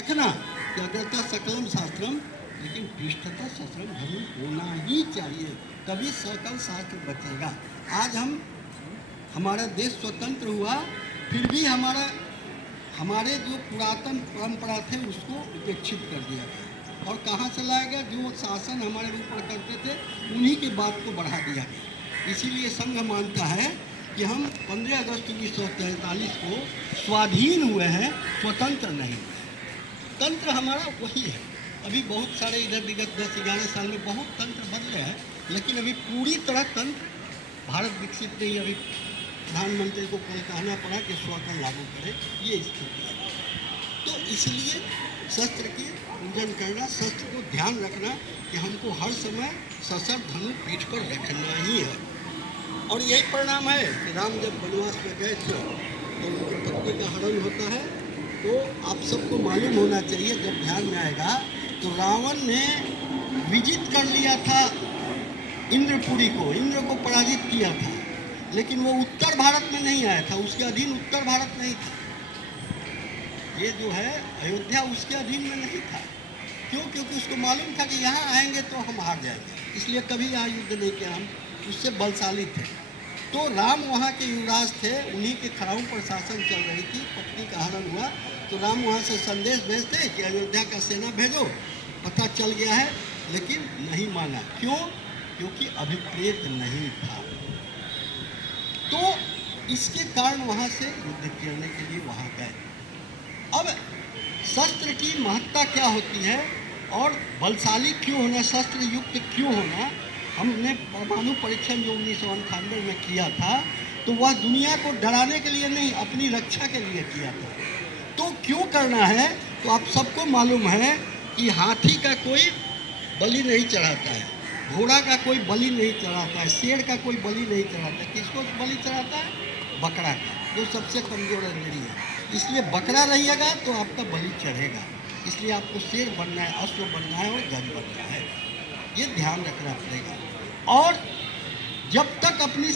रखना कि अग्रता सकलम शास्त्रम, लेकिन पृष्ठतः शस्त्रम धर्म होना ही चाहिए, तभी सकल शास्त्र बचेगा। आज हमारा देश स्वतंत्र हुआ, फिर भी हमारे जो पुरातन परंपरा थे उसको उपेक्षित कर दिया गया। और कहाँ से लाया गया? जो शासन हमारे ऊपर करते थे उन्हीं की बात को बढ़ा दिया गया। इसीलिए संघ मानता है कि हम 15 अगस्त 1943 को स्वाधीन हुए हैं, स्वतंत्र नहीं। तंत्र हमारा वही है। अभी बहुत सारे इधर विगत 10-11 साल में बहुत तंत्र बदले हैं, लेकिन अभी पूरी तरह तंत्र भारत विकसित नहीं। अभी प्रधानमंत्री को कल कहना पड़ा कि स्वतंत्र लागू करें, ये स्थिति है। तो इसलिए शस्त्र की पूजन करना, शस्त्र को ध्यान रखना कि हमको हर समय सशस्त्र धनु पीठ पर रखना ही है। और यही परिणाम है कि राम जब वनवास में गए थे तो उनकी पत्नी का हरण होता है। तो आप सबको मालूम होना चाहिए, जब ध्यान में आएगा, तो रावण ने विजित कर लिया था इंद्रपुरी को, इंद्र को पराजित किया था, लेकिन वो उत्तर भारत में नहीं आया था, उसके अधीन उत्तर भारत नहीं था। ये जो है अयोध्या उसके अधीन में नहीं था। क्यों? क्योंकि उसको मालूम था कि यहाँ आएंगे तो हम हार जाएंगे, इसलिए कभी यहाँ युद्ध नहीं किया। हम उससे बलशाली थे। तो राम वहाँ के युवराज थे, उन्हीं के खड़ाऊ पर शासन चल रही थी, पत्नी का हरण हुआ। तो राम वहाँ से संदेश भेजते कि अयोध्या का सेना भेजो, पता चल गया है, लेकिन नहीं माना। क्यों? क्योंकि अभिप्रेत नहीं था। तो इसके कारण वहाँ से युद्ध करने के लिए वहाँ गए। अब शस्त्र की महत्ता क्या होती है और बलशाली क्यों होना, शस्त्र युक्त क्यों होना? हमने परमाणु परीक्षण जो 1998 में किया था, तो वह दुनिया को डराने के लिए नहीं, अपनी रक्षा के लिए किया था। तो क्यों करना है? तो आप सबको मालूम है कि हाथी का कोई बलि नहीं चढ़ाता है, घोड़ा का कोई बलि नहीं चढ़ाता है, शेर का कोई बलि नहीं चढ़ाता है। किसको बलि चढ़ाता है? बकरा का, जो सबसे कमजोर अंजनी है। इसलिए बकरा रहिएगा तो आपका बलि चढ़ेगा। इसलिए आपको शेर बनना है, अश्व बनना है और गज बनना है, ये ध्यान रखना पड़ेगा। और जब तक अपनी